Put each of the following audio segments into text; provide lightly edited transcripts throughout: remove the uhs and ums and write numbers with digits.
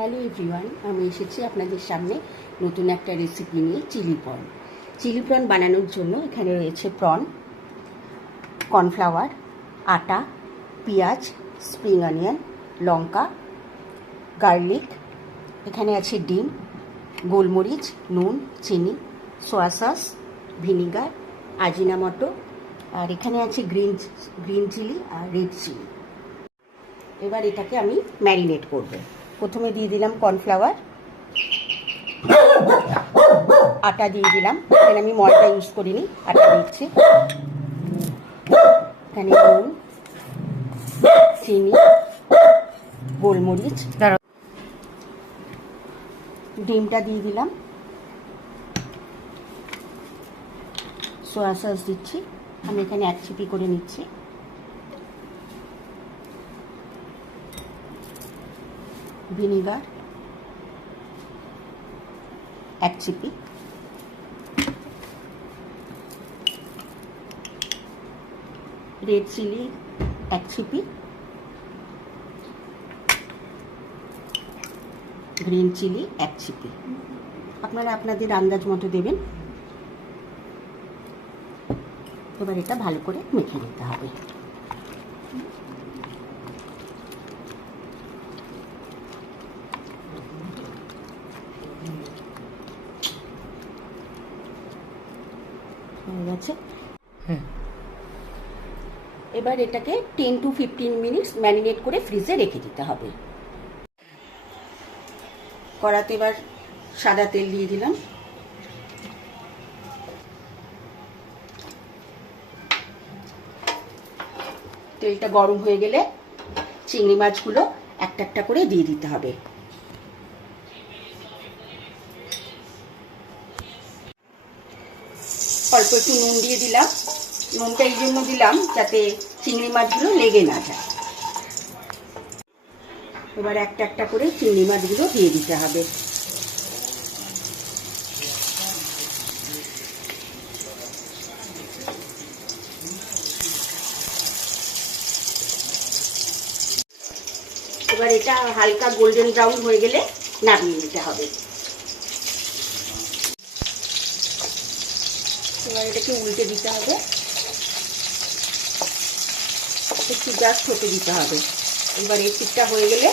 Hello everyone, আমি এসেছি আপনাদের সামনে নতুন একটা রেসিপি নিয়ে চিলি প্রন। চিলি প্রন বানানোর জন্য এখানে রয়েছে প্রন, কর্নফ্লাওয়ার, আটা, পেঁয়াজ, স্প্রিং অনিয়ন, লঙ্কা, গার্লিক, এখানে আছে ডিম, গোলমরিচ, নুন, চিনি, সোয়া সস, ভিনিগার, আজিনামটো, আর এখানে আছে গ্রিন চিলি আর রেড চিলি। এবার এটাকে আমি ম্যারিনেট করব। প্রথমে দিয়ে দিলাম কর্নফ্লাওয়ার, আটা দিয়ে দিলাম, এখানে আমি ময়দা ইউজ করিনি, আটা দিচ্ছি, এখানে নুন, চিনি, গোলমরিচ, ডিমটা দিয়ে দিলাম, সোয়া সস দিচ্ছি, আমি এখানে 1 চিপি করে নিচ্ছি, ভিনিগার 1 চিপি, রেড চিলি 1 চিপি, গ্রিন চিলি 1 চিপি। আপনারা আপনাদের আন্দাজ মতো দেবেন। এবার এটা ভালো করে মেখে নিতে হবে। হয়ে গেছে। এবার এটাকে 10 to 15 মিনিটস ম্যারিনেট করে ফ্রিজে রেখে দিতে হবে। কড়াতে এবার সাদা তেল দিয়ে দিলাম, তেলটা গরম হয়ে গেলে চিংড়ি মাছগুলো একটা একটা করে দিয়ে দিতে হবে। অল্প একটু নুন দিয়ে দিলাম, নুনটা এই জন্য দিলাম যাতে চিংড়ি মাছগুলো লেগে না যায়। এবার একটা একটা করে চিংড়ি মাছগুলো দিয়ে দিতে হবে। এবার এটা হালকা গোল্ডেন ব্রাউন হয়ে গেলে নামিয়ে নিতে হবে। এবার এটাকে উল্টে দিতে হবে, একটু জাস্ট হতে দিতে হবে। এবার এই পিঠটা হয়ে গেলে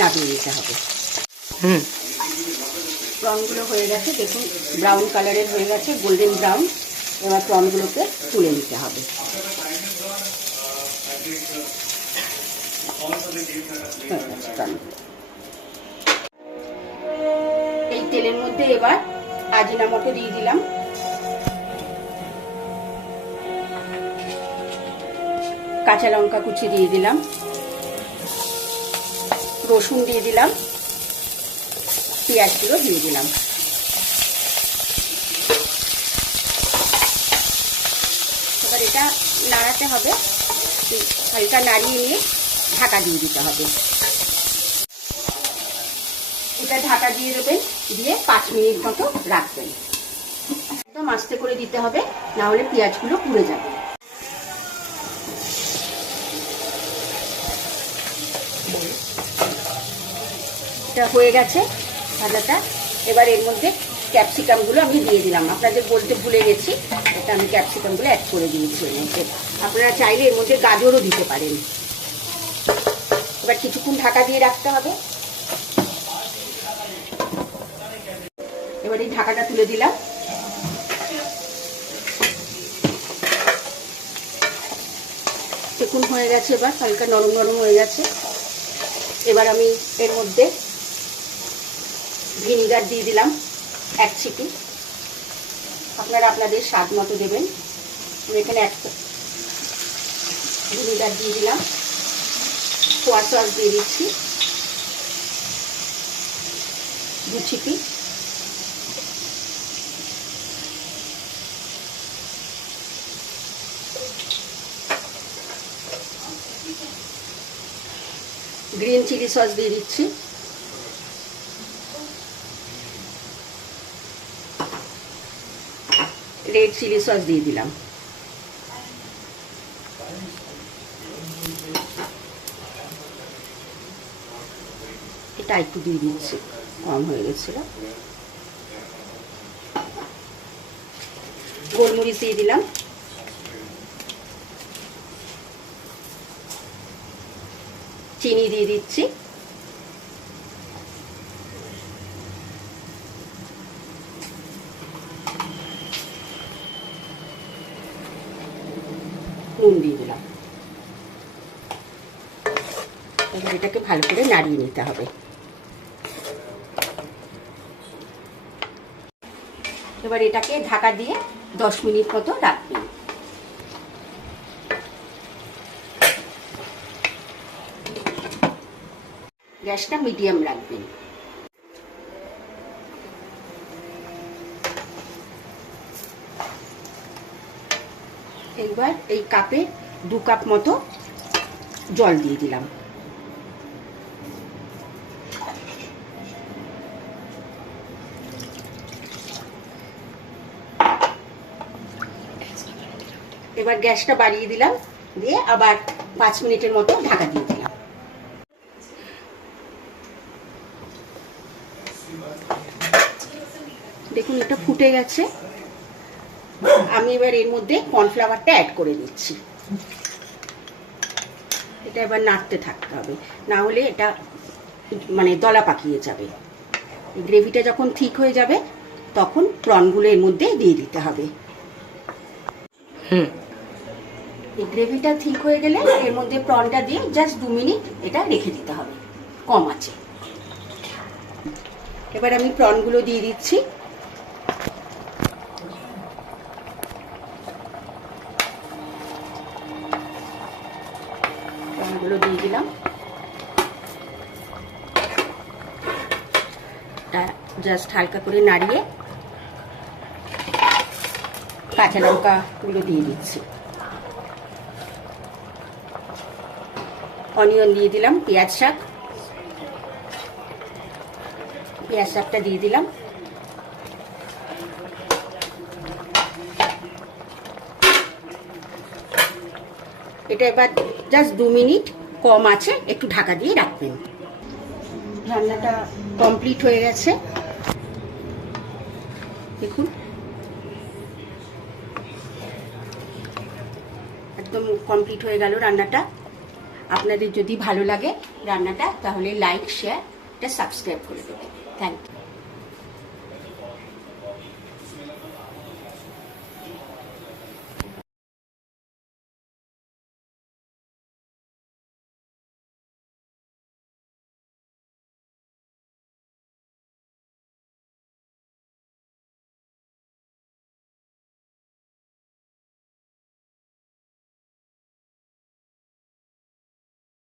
নামিয়ে নিতে হবে। প্রনগুলো হয়ে গেছে, দেখুন ব্রাউন কালারের হয়ে গেছে, গোল্ডেন ব্রাউন। এবার প্রনগুলোকে তুলে নিতে হবে। এই তেলের মধ্যে এবার আজিনামটো দিয়ে দিলাম, কাঁচা লঙ্কা কুচি দিয়ে দিলাম, রসুন দিয়ে দিলাম, পেঁয়াজগুলো দিয়ে দিলাম। এবার এটা নাড়াতে হবে, হালকা নাড়িয়ে নিয়ে ঢাকা দিয়ে দিতে হবে। এটা ঢাকা দিয়ে দেবেন, দিয়ে 5 মিনিট মতো রাখবেন। একদম আস্তে করে দিতে হবে, না হলে পেঁয়াজগুলো পুড়ে যাবে। এটা হয়ে গেছে ভাজাটা। এবার এর মধ্যে ক্যাপসিকামগুলো আমি দিয়ে দিলাম, আপনাদের বলতে ভুলে গেছি, এটা আমি ক্যাপসিকামগুলো অ্যাড করে দিয়েছি এর মধ্যে। আপনারা চাইলে এর মধ্যে গাজরও দিতে পারেন। এবার কিছুক্ষণ ঢাকা দিয়ে রাখতে হবে। এবার এই ঢাকাটা তুলে দিলাম। দেখুন হয়ে গেছে, এবার হালকা নরম নরম হয়ে গেছে। এবার আমি এর মধ্যে ভিনিগার দিয়ে দিলাম 1 চিপি, আপনারা আপনাদের স্বাদ মতো দেবেন। আমি এখানে ভিনিগার দিয়ে দিলাম, সোয়া সস দিয়ে দিচ্ছি 2 চিপি, গ্রিন চিলি সস দিয়ে দিচ্ছি, রেড চিলি সস দিয়ে দিলাম, এটা একটু দিয়ে দিচ্ছি, কম হয়ে গেছিল। গোলমরিচ দিয়ে দিলাম, চিনি দিয়ে দিচ্ছি, নুন দিয়ে দিলাম। এবার এটাকে ভালো করে নাড়িয়ে নিতে হবে। এবার এটাকে ঢাকা দিয়ে 10 মিনিট মতো রাখবেন। গ্যাসটা মিডিয়াম রাখবেন। এবার এই কাপে 2 কাপ মতো জল দিয়ে দিলাম। এবার গ্যাসটা বাড়িয়ে দিলাম, দিয়ে আবার 5 মিনিটের মতো ঢাকা দিয়ে দিলাম। দেখুন এটা ফুটে গেছে। আমি এবার এর মধ্যে কর্নফ্লাওয়ারটা অ্যাড করে দিচ্ছি। এটা এবার নাড়তে থাকতে হবে, না হলে এটা মানে দলা পাকিয়ে যাবে। গ্রেভিটা যখন ঠিক হয়ে যাবে তখন প্রনগুলো এর মধ্যে দিয়ে দিতে হবে। এই গ্রেভিটা ঠিক হয়ে গেলে এর মধ্যে প্রনটা দিয়ে জাস্ট 2 মিনিট এটা রেখে দিতে হবে কম আঁচে। এবার আমি প্রনগুলো দিয়ে দিচ্ছি। প্রনগুলো দিয়ে দিলাম, জাস্ট হালকা করে নাড়িয়ে কাঁচা লঙ্কাগুলো দিয়ে দিচ্ছি। অনিয়ন দিয়ে দিলাম, পেঁয়াজ শাকটা দিয়ে দিলাম। এটা এবার জাস্ট 2 মিনিট কম আছে একটু ঢাকা দিয়ে রাখবেন। রান্নাটা কমপ্লিট হয়ে গেছে, দেখুন একদম কমপ্লিট হয়ে গেল রান্নাটা। আপনাদের যদি ভালো লাগে রান্নাটা তাহলে লাইক শেয়ার এটা সাবস্ক্রাইব করে দেবেন। Thank you.